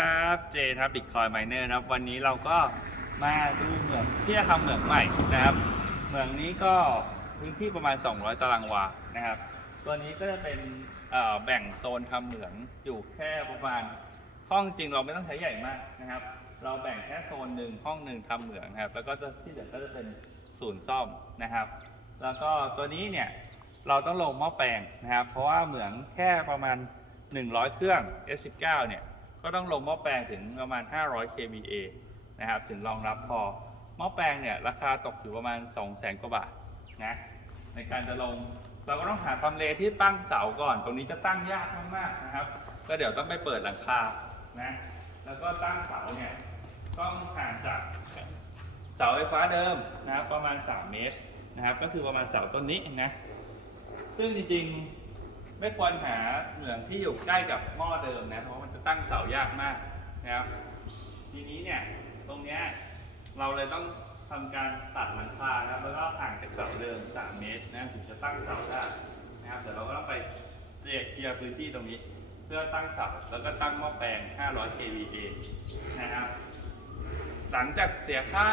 ครับเจครับบิตคอยไมเนอร์นะครับ วันนี้เราก็มาดูเหมืองที่จะทำเหมืองใหม่นะครับ เหมืองนี้ก็พื้นที่ประมาณ 200 ตารางวานะครับ ตัวนี้ก็จะเป็นแบ่งโซนทำเหมืองอยู่แค่ประมาณห้องจริงเราไม่ต้องใช้ใหญ่มากนะครับ เราแบ่งแค่โซนหนึ่งห้องหนึ่งทำเหมืองครับ แล้วก็ที่เหลือก็จะเป็นศูนย์ซ่อมนะครับ แล้วก็ตัวนี้เนี่ยเราต้องลงหม้อแปลงนะครับ เพราะว่าเหมืองแค่ประมาณ 100 เครื่อง S19 เนี่ย ก็ต้องลงหม้อแปลงถึงประมาณ 500 kVA นะครับถึงรองรับพอหม้อแปลงเนี่ยราคาตกอยู่ประมาณ 200,000กว่าบาทนะในการจะลงเราก็ต้องหาทำเลที่ตั้งเสาก่อน ตรงนี้จะตั้งยากมากๆนะครับ ก็เดี๋ยวต้องไปเปิดหลังคานะแล้วก็ตั้งเสาเนี่ยต้องห่างจากเสาไฟฟ้าเดิมนะครับประมาณ 3 เมตรนะครับ ก็คือประมาณเสาต้นนี้นะซึ่งจริงๆ ไม่ควรหาเหมืองที่อยู่ใกล้กับหม้อเดิมนะเพราะมันจะตั้งเสายากมากนะครับ ทีนี้เนี่ยตรงเนี้ยเราเลยต้องทำการตัดหลังคานะครับแล้วก็ห่างจากเสาเดิม 3 เมตรนะถึงจะตั้งเสาได้นะครับเดี๋ยวเราก็ต้องไปเรียกเคลียร์พื้นที่ตรงนี้ เพื่อตั้งเสาแล้วก็ตั้งหม้อแปลง 500 kVA นะครับ หลังจากเสียค่า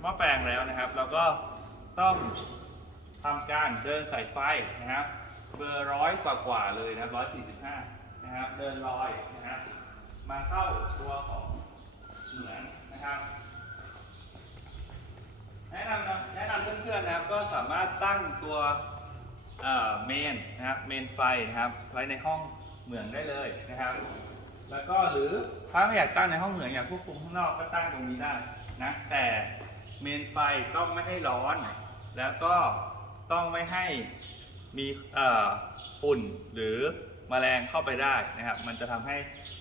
หม้อแปลงแล้วนะครับ เราก็ต้องทำการเดินสายไฟนะครับ เบอร์ร้อยกว่ากว่าเลยนะร้อยสี่สิบห้านะครับ เดินลอยนะครับ มาเข้าตัวของเหมือนนะครับ แนะนำนะแนะนำเพื่อนๆนะครับ ก็สามารถตั้งตัวเมนนะครับ เมนไฟนะครับ ไว้ในห้องเหมืองได้เลยนะครับ แล้วก็หรือถ้าไม่อยากตั้งในห้องเหมืองอยากควบคุมข้างนอกก็ตั้งตรงนี้ได้นะ แต่เมนไฟต้องไม่ให้ร้อน แล้วก็ต้องไม่ให้ มีฝุ่นหรือแมลงเข้าไปได้นะครับ มันจะทำให้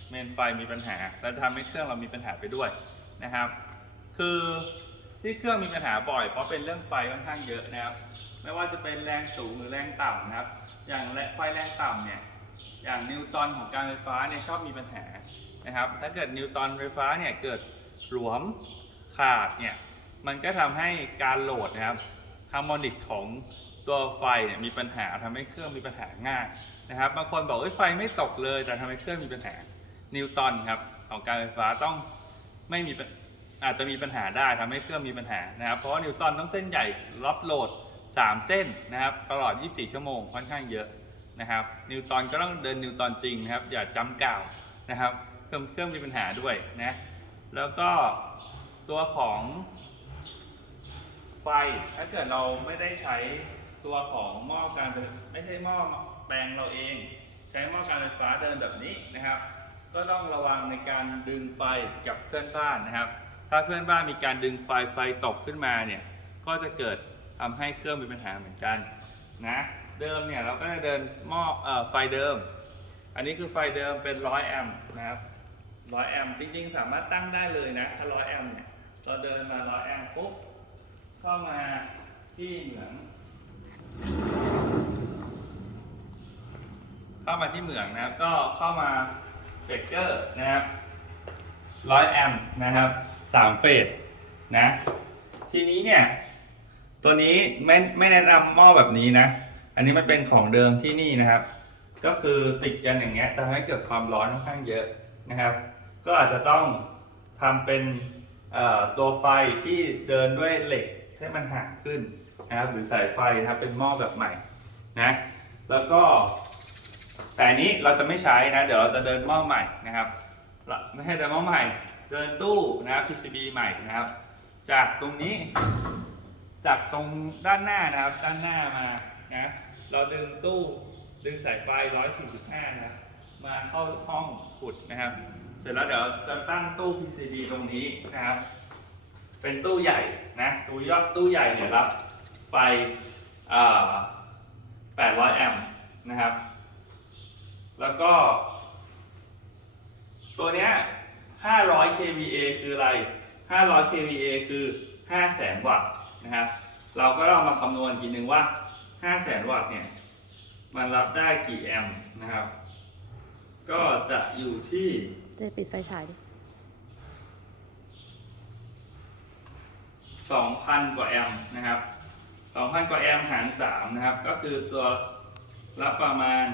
เมนไฟมีปัญหา และทำให้เครื่องเรามีปัญหาไปด้วยนะครับ คือที่เครื่องมีปัญหาบ่อย เพราะเป็นเรื่องไฟค่อนข้างเยอะนะครับ ไม่ว่าจะเป็นแรงสูงหรือแรงต่ำนะครับ อย่างแรงไฟแรงต่ำเนี่ย อย่างนิวตันของการไฟฟ้าเนี่ยชอบมีปัญหานะครับ ถ้าเกิดนิวตันไฟฟ้าเนี่ยเกิดหลวมขาดเนี่ย มันก็ทำให้การโหลดนะครับฮาร์โมนิกของ ตัวไฟเนี่ยมีปัญหาทำให้เครื่องมีปัญหาง่ายนะครับ บางคนบอกว่าไฟไม่ตกเลยแต่ทำให้เครื่องมีปัญหานิวตันครับของการไฟฟ้าต้องไม่มีอาจจะมีปัญหาได้ทำให้เครื่องมีปัญหานะครับ เพราะว่านิวตันต้องเส้นใหญ่รับโหลด 3 เส้นนะครับตลอด 24 ชั่วโมงค่อนข้างเยอะนะครับ นิวตันก็ต้องเดินนิวตันจริงนะครับ อย่าจำกล่าวนะครับ เครื่องเครื่องมีปัญหาด้วยนะแล้วก็ตัวของไฟถ้าเกิดเราไม่ได้ใช้ ตัวของหม้อการไฟไม่ใช่หม้อแปลงเราเอง ใช้หม้อการไฟฟ้าเดินแบบนี้นะครับ ก็ต้องระวังในการดึงไฟกับเพื่อนบ้านนะครับ ถ้าเพื่อนบ้านมีการดึงไฟไฟตกขึ้นมาเนี่ยก็จะเกิดทำให้เครื่องมีปัญหาเหมือนกันนะเดิมเนี่ยเราก็จะเดินหม้อเอ่อไฟเดิม อันนี้คือไฟเดิมเป็น 100 แอมป์นะครับ 100 แอมป์จริงๆ สามารถตั้งได้เลยนะถ้า 100 แอมป์เนี่ยเราเดินมา 100 แอมป์ปุ๊บเข้ามาที่เหมือง เข้ามาที่เหมืองนะครับ ก็เข้ามาเบรกเกอร์นะครับร้อยแอมป์นะครับสามเฟสนะ ทีนี้เนี่ย ตัวนี้ไม่ไม่แนะนำหม้อแบบนี้นะ อันนี้มันเป็นของเดิมที่นี่นะครับ ก็คือติดกันอย่างเงี้ยทำให้เกิดความร้อนค่อนข้างเยอะนะครับ ก็อาจจะต้องทำเป็นตัวไฟที่เดินด้วยเหล็กให้มันห่างขึ้น นะครับหรือสายไฟนะครับเป็นหม้อแบบใหม่นะแล้วก็ แต่อันนี้เราจะไม่ใช้นะ เดี๋ยวเราจะเดินหม้อใหม่นะครับเราไม่ให้เดินหม้อใหม่ เดินตู้นะครับ PCB ใหม่นะครับ จากตรงนี้ จากตรงด้านหน้านะครับ ด้านหน้ามานะเราดึงตู้ดึงสายไฟ 145 นะครับมาเข้าห้องขุดนะครับ เสร็จแล้วเดี๋ยวจะตั้งตู้ PCB ตรงนี้นะครับ เป็นตู้ใหญ่นะ ตู้ยอดตู้ใหญ่เนี่ยรับ ไฟอ่า800 แอมป์นะครับ แล้วก็ ตัวเนี้ย500 kVA คืออะไร 500 kVA คือ 500,000 วัตต์นะครับ เราก็ต้องมาคำนวณอีกทีนึงว่า 500,000 วัตต์เนี่ย มันรับได้กี่แอมป์นะครับ ก็จะอยู่ที่เจะปิดไฟฉายดิ 2,000 กว่าแอมป์นะครับ 2,000 กว่าแอมป์หาร 3 นะครับ ก็คือตัวรับประมาณ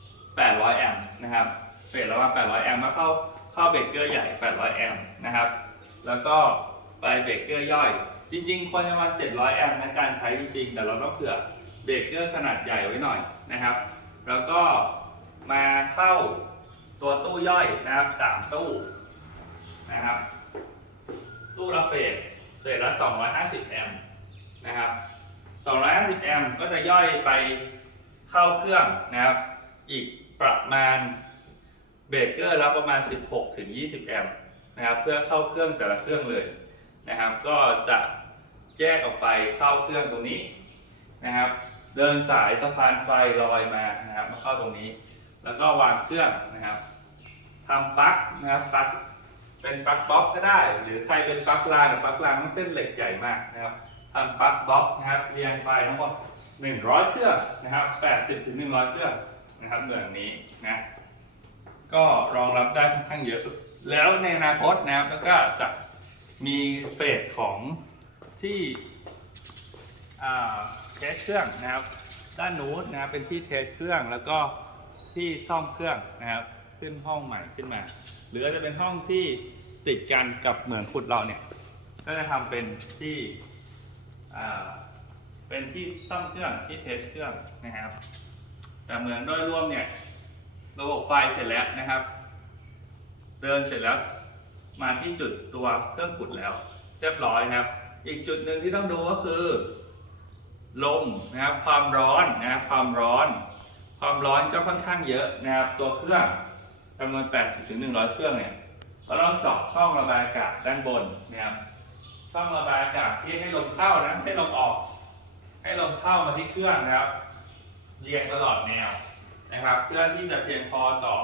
800 แอมป์นะครับเฟสละประมาณ800 แอมป์มาเข้าเข้าเบรกเกอร์ใหญ่ 800 แอมป์นะครับ แล้วก็ไปเบรกเกอร์ย่อย จริงๆ ควรจะมา700 แอมป์ในการใช้จริงๆ แต่เราต้องเผื่อเบรกเกอร์ขนาดใหญ่ไว้หน่อยนะครับ แล้วก็มาเข้าตัวตู้ย่อยนะครับสามตู้นะครับ ตู้ละเฟส เฟสละ 250 แอมป์นะครับ 250 แอมป์ก็จะย่อยไปเข้าเครื่องนะครับ อีกประมาณเบรกเกอร์ละประมาณ 16 ถึง 20 แอมป์นะครับ เพื่อเข้าเครื่องแต่ละเครื่องเลยนะครับ ก็จะแยกออกไปเข้าเครื่องตรงนี้นะครับ เดินสายสะพานไฟลอยมานะครับ มาเข้าตรงนี้ แล้วก็วางเครื่องนะครับทำปลั๊กนะครับปลั๊ก เป็นปลั๊กบล็อกก็ได้ หรือใครเป็นปลั๊กรางปลั๊กรางมันเส้นเหล็กใหญ่มากนะครับทำปลั๊กบล็อกนะครับเรียงไปทั้งหมด100 เครื่องนะครับ 80ถึง100 เครื่องนะครับเหมืองนี้นะก็รองรับได้ค่อนข้างเยอะ แล้วในอนาคตนะครับแล้วก็จะมีเฟสของที่เทสเครื่องนะครับ ด้านนู้นนะครับเป็นที่เทสเครื่องแล้วก็ที่ซ่อมเครื่องนะครับ ขึ้นห้องใหม่ขึ้นมา หรืออาจจะเป็นห้องที่ติดกันกับเหมืองขุดเราเนี่ย ก็จะทำเป็นที่เป็นที่ซ่อมเครื่องที่เทสเครื่องนะครับ แต่เหมือนโดยรวมเนี่ยระบบไฟเสร็จแล้วนะครับ เดินเสร็จแล้วมาที่จุดตัวเครื่องขุดแล้ว เรียบร้อยนะครับ อีกจุดหนึ่งที่ต้องดูก็คือลมนะครับความร้อนนะครับความร้อน ความร้อนก็ค่อนข้างเยอะนะครับตัวเครื่อง จำนวน 80ถึง100 เครื่องเนี่ยก็ต้องเจาะช่องระบายอากาศด้านบนนะครับช่องระบายอากาศที่ให้ลมเข้านะให้ลมออก ให้ลมเข้ามาที่เครื่องนะครับ เรียงตลอดแนวนะครับ เพื่อที่จะเพียงพอต่อ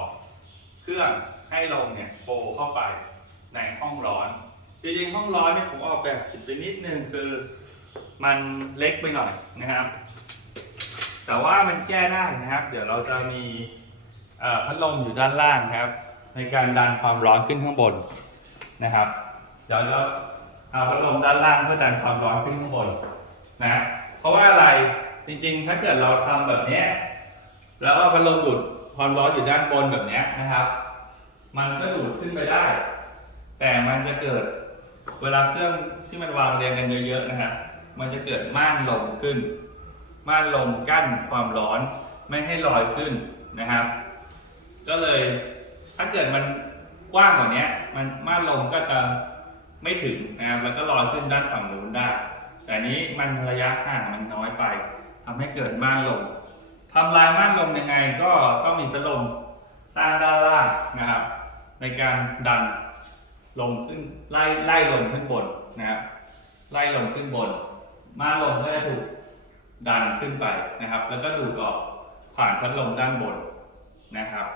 เครื่องให้ลมเนี่ยโฟเข้าไปในห้องร้อนจริงๆห้องร้อนเนี่ยผมออกแบบผิดไปนิดนึงคือมันเล็กไปหน่อยนะครับ แต่ว่ามันแก้ได้นะครับ เดี๋ยวเราจะมี พัดลมอยู่ด้านล่างครับ ในการดันความร้อนขึ้นข้างบนนะครับ เดี๋ยวเราเอาพัดลมด้านล่างเพื่อดันความร้อนขึ้นข้างบนนะเพราะว่าอะไรจริงๆ ถ้าเกิดเราทำแบบนี้แล้วเอาพัดลมดูดความร้อนอยู่ด้านบนแบบนี้นะครับ มันก็ดูดขึ้นไปได้ แต่มันจะเกิดเวลาเครื่องที่มันวางเรียงกันเยอะๆนะฮะมันจะเกิดม่านลมขึ้น ม่านลมกั้นความร้อนไม่ให้ลอยขึ้นนะครับ ก็เลยถ้าเกิดมันกว้างกว่านี้มันม่านลมก็จะไม่ถึงนะครับแล้วก็ลอยขึ้นด้านฝั่งนู้นได้ แต่นี้มันระยะห่างมันน้อยไปทำให้เกิดม่านลมทำลายม่านลมยังไงก็ต้องมีพัดลมตั้งด้านล่างนะครับ ในการดันลมขึ้นไล่ไล่ลมขึ้นบนนะครับไล่ลมขึ้นบน ม่านลมก็จะถูกดันขึ้นไปนะครับ แล้วก็ดูดออกผ่านพัดลมด้านบนนะครับ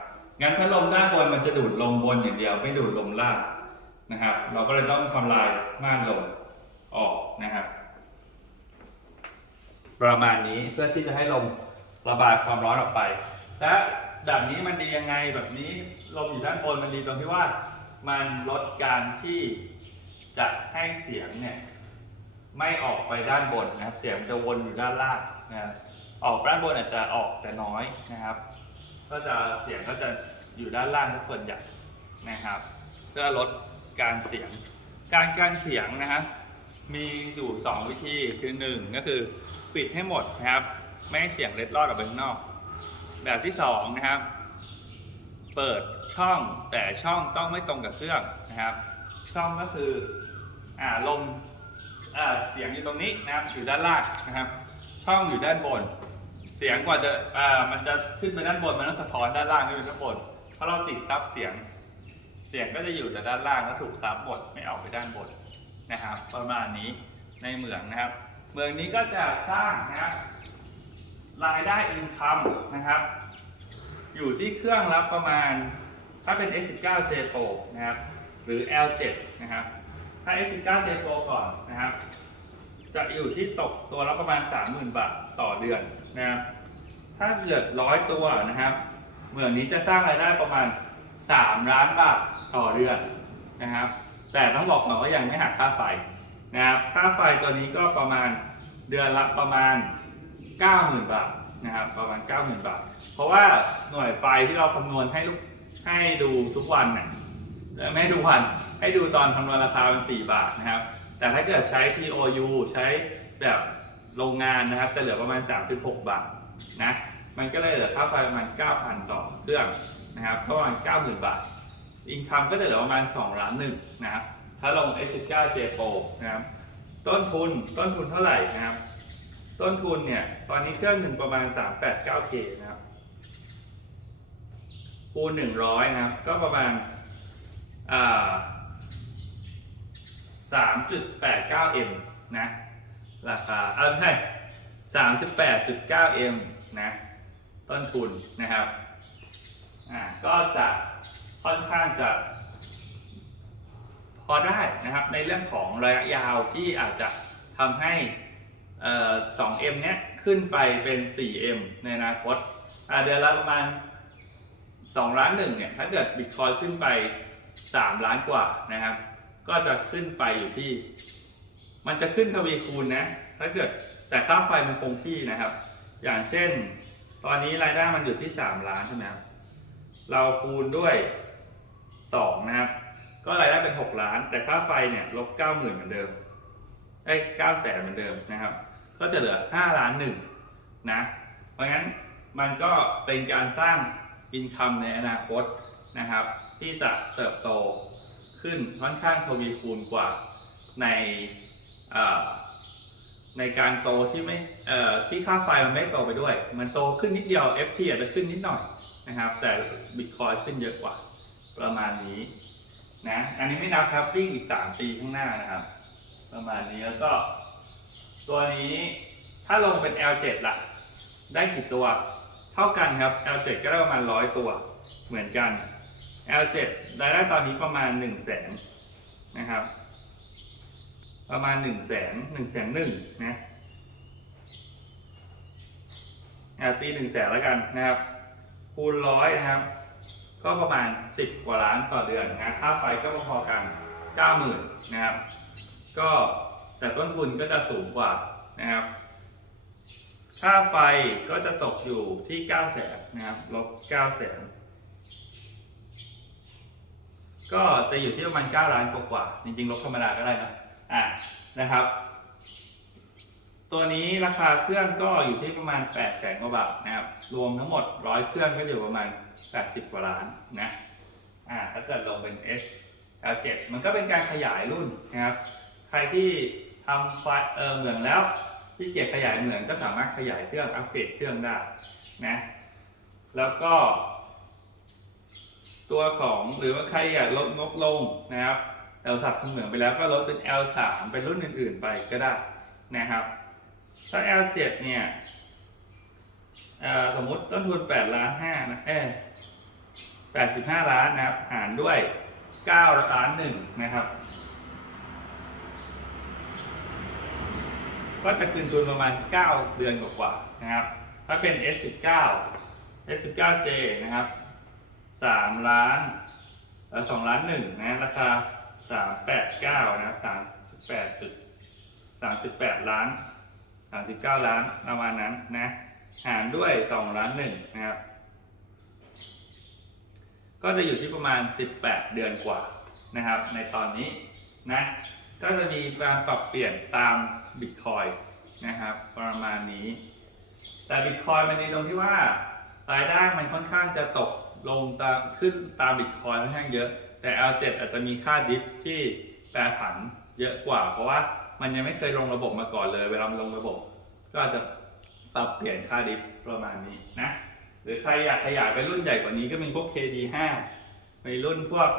งั้นพัดลมด้านบนมันจะดูดลมบนอย่างเดียว ไม่ดูดลมล่างนะครับ เราก็เลยต้องทำลายม่านลมออกนะครับ ประมาณนี้เพื่อที่จะให้ลมระบายความร้อนออกไปและแบบนี้มันดียังไงแบบนี้ลมอยู่ด้านบนมันดีตรงที่ว่ามันลดการที่จะให้เสียงเนี่ยไม่ออกไปด้านบนนะครับ เสียงจะวนอยู่ด้านล่างนะครับออกด้านบนอาจจะออกแต่น้อยนะครับ ก็จะเสียงก็จะอยู่ด้านล่างส่วนใหญ่นะครับ เพื่อลดการเสียง การการเสียงนะครับมีอยู่สองวิธีคือหนึ่งก็คือปิดให้หมดนะครับ ไม่ให้เสียงเล็ดลอดออกไปข้างนอก แบบที่สองนะครับ เปิดช่องแต่ช่องต้องไม่ตรงกับเครื่องนะครับ ช่องก็คืออ่าลมอ่าเสียงอยู่ตรงนี้นะครับอยู่ด้านล่างนะครับ ช่องอยู่ด้านบน เสียงกว่าจะอ่ามันจะขึ้นไปด้านบนมันต้องสะท้อนด้านล่างขึ้นไปด้านบนเพราะเราติดซับเสียง เสียงก็จะอยู่แต่ด้านล่างแล้วถูกซับหมดไม่ออกไปด้านบนนะครับ ประมาณนี้ในเหมืองนะครับ เมืองนี้ก็จะสร้างนะครับรายได้อินคัมนะครับ อยู่ที่เครื่องละประมาณถ้าเป็น S19 J Pro นะครับ หรือ L7 นะครับ ถ้า S19 J Pro ก่อนนะครับ จะอยู่ที่ตกตัวละประมาณ 30,000 บาทต่อเดือน นะครับถ้าเกิดร้อยตัวนะครับเมืองนี้จะสร้างรายได้ประมาณ 3 ล้านบาทต่อเดือนนะครับ แต่ต้องบอกหน่อยว่ายังไม่หักค่าไฟนะครับค่าไฟตัวนี้ก็ประมาณเดือนละประมาณ 90,000 บาทนะครับประมาณ 90,000 บาท เพราะว่าหน่วยไฟที่เราคำนวณให้ลูกให้ดูทุกวันน่ะไม่ให้ดูวันให้ดูตอนคำนวณราคาเป็น 4 บาทนะครับ แต่ถ้าเกิดใช้ TOU ใช้แบบ โรงงานนะครับจะเหลือประมาณ 3.6 บาทนะมันก็เลยเหลือค่าไฟประมาณ 9,000 ต่อเครื่องนะครับก็ประมาณ 90,000 บาทอินคัมก็จะเหลือประมาณ2ล้านหนึ่งนะครับถ้าลง S19 J Pro นะครับต้นทุนต้นทุนเท่าไหร่นะครับ ต้นทุนเนี่ยตอนนี้เครื่องหนึ่งประมาณ 389K นะครับคูณ100นะครับก็ประมาณอ่า 3.89M นะ ราคาเออไม่ใช่ 38.9M นะ ต้นทุนนะครับ อ่า ก็จะค่อนข้างจะ พอได้นะครับ ในเรื่องของระยะยาวที่อาจจะทำให้เอ่อ 2M เนี้ยขึ้นไปเป็น 4M ในอนาคตอ่าเดือนละประมาณ2ล้านหนึ่งเนี่ย ถ้าเกิดบิตคอยขึ้นไป 3 ล้านกว่านะครับ ก็จะขึ้นไปอยู่ที่ มันจะขึ้นทวีคูณนะ ถ้าเกิดแต่ค่าไฟมันคงที่นะครับ อย่างเช่น ตอนนี้รายได้มันอยู่ที่ 3 ล้านใช่ไหมครับ เราคูณด้วย 2 นะครับ ก็รายได้เป็น 6 ล้าน แต่ค่าไฟเนี่ยลบ90,000เหมือนเดิมเอ้ย9แสนเหมือนเดิมนะครับ ก็จะเหลือ 5 ล้านหนึ่งนะ เพราะงั้นมันก็เป็นการสร้างอินคัมในอนาคตนะครับ ที่จะเติบโตขึ้นค่อนข้างทวีคูณกว่าใน ในการโตที่ไม่ที่ค่าไฟมันไม่โตไปด้วย มันโตขึ้นนิดเดียว FT อาจจะขึ้นนิดหน่อยนะครับ แต่ Bitcoin ขึ้นเยอะกว่าประมาณนี้นะ อันนี้ไม่นับครับวิ่งอีก 3 ปีข้างหน้านะครับ ประมาณนี้แล้วก็ ตัวนี้ถ้าลงเป็น L7 ล่ะ ได้กี่ตัว เท่ากันครับ L7 ก็ได้ประมาณ 100 ตัวเหมือนกัน L7 รายได้ตอนนี้ประมาณ 1 0 0 0 0แสนนะครับ ประมาณ1 0 0 0 0แสน1 0 0 0 0 0นะอ่าตี1 0 0 0 0แสนแล้วกันนะครับ คูณร้อยนะครับ ก็ประมาณ 10 กว่าล้านต่อเดือนนะค่าไฟก็พอๆกัน 90,000นะครับ ก็แต่ต้นทุนก็จะสูงกว่านะครับ ค่าไฟก็จะตกอยู่ที่ 9 0 0แสนนะครับ ลบ 9 0 0แสนก็จะอยู่ที่ประมาณ 9 ล้านกว่าๆจริงๆ ลบธรรมดาก็ได้นะ อะนะครับ ตัวนี้ราคาเครื่องก็อยู่ที่ประมาณ 8 0 0แสนกว่าบาทนะครับ รวมทั้งหมด 100 เครื่องก็อยู่ประมาณ 80 กว่าล้านนะอ่าถ้าเกิดลงเป็น S L7 มันก็เป็นการขยายรุ่นนะครับ ใครที่ทำไฟเออเหมืองแล้วที่เกียจขยายเหมืองก็สามารถขยายเครื่องอัปเกรดเครื่องได้นะแล้วก็ ตัวของหรือว่าใครอยากลดงบลงนะครับ เราสับทำเหมืองไปแล้วก็ลดเป็น L3 เป็นรุ่นอื่น ๆ ไปก็ได้นะครับ ถ้า L7 เนี่ยเอ่อสมมติต้นทุน8ล้าน5นะเออ85 ล้านนะครับ หารด้วย 9 ล้านหนึ่งนะครับ ก็จะคืนทุนประมาณ 9 เดือนกว่าๆนะครับ ถ้าเป็น S19 S19J นะครับ3ล้านเอ่อ2ล้านหนึ่งนะราคา 389นะครับ38จุด38ล้าน39ล้านประมาณนั้นนะหารด้วย2ล้านหนึ่งนะครับ ก็จะอยู่ที่ประมาณ18เดือนกว่านะครับ ในตอนนี้นะก็จะมีการปรับเปลี่ยนตาม Bitcoin นะครับ ประมาณนี้ แต่ Bitcoin มันดีตรงที่ว่ารายได้มันค่อนข้างจะตกลงตามขึ้นตาม Bitcoin ค่อนข้างเยอะ แต่ L7 อาจจะมีค่าดิฟที่แปรผันเยอะกว่า เพราะว่ามันยังไม่เคยลงระบบมาก่อนเลย เวลาลงระบบ ก็อาจจะปรับเปลี่ยนค่าดิฟประมาณนี้นะ หรือใครอยากขยายไปรุ่นใหญ่กว่านี้ก็เป็นพวก KD5 ไปรุ่นพวก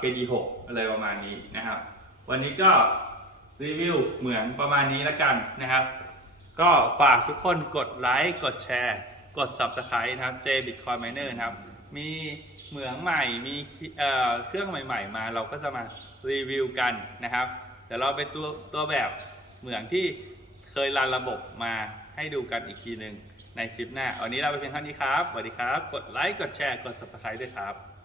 KD6 อะไรประมาณนี้นะครับ วันนี้ก็รีวิวเหมืองประมาณนี้แล้วกันนะครับ ก็ฝากทุกคนกดไลค์ กดแชร์ กด Subscribe นะครับ J Bitcoin Miner นะครับ มีเหมืองใหม่ มีเเครื่องใหม่ๆ มา เราก็จะมารีวิวกันนะครับเดี๋ยวเราไปตัวตัวแบบเหมืองที่เคยรันระบบมาให้ดูกันอีกทีหนึ่งในคลิปหน้า วันนี้เราไปเพียงเท่านี้ครับ สวัสดีครับ กดไลค์ กดแชร์ กด Subscribe ด้วยครับ